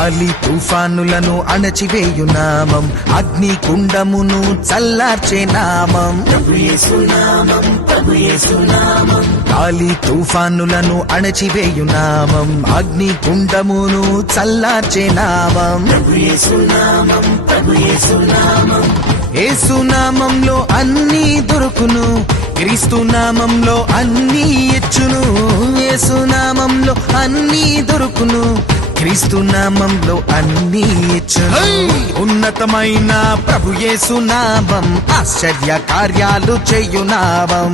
గాలి తుఫానులను అణచివేయు నామం, అగ్ని కుండమును చల్లార్చే నామం. గాలి తుఫానులను అణచివేయు నామం, అగ్ని కుండమును చల్లార్చే నామం. యేసునామంలో అన్నీ దొరుకును, క్రీస్తు నామంలో అన్నీ ఇచ్చును. యేసునామంలో అన్నీ దొరుకును, క్రీస్తు నామంలో అన్నీ ఇచ్చును. ఉన్నతమైన ప్రభు యేసు నామం, ఆశ్చర్య కార్యాలు చేయు నామం.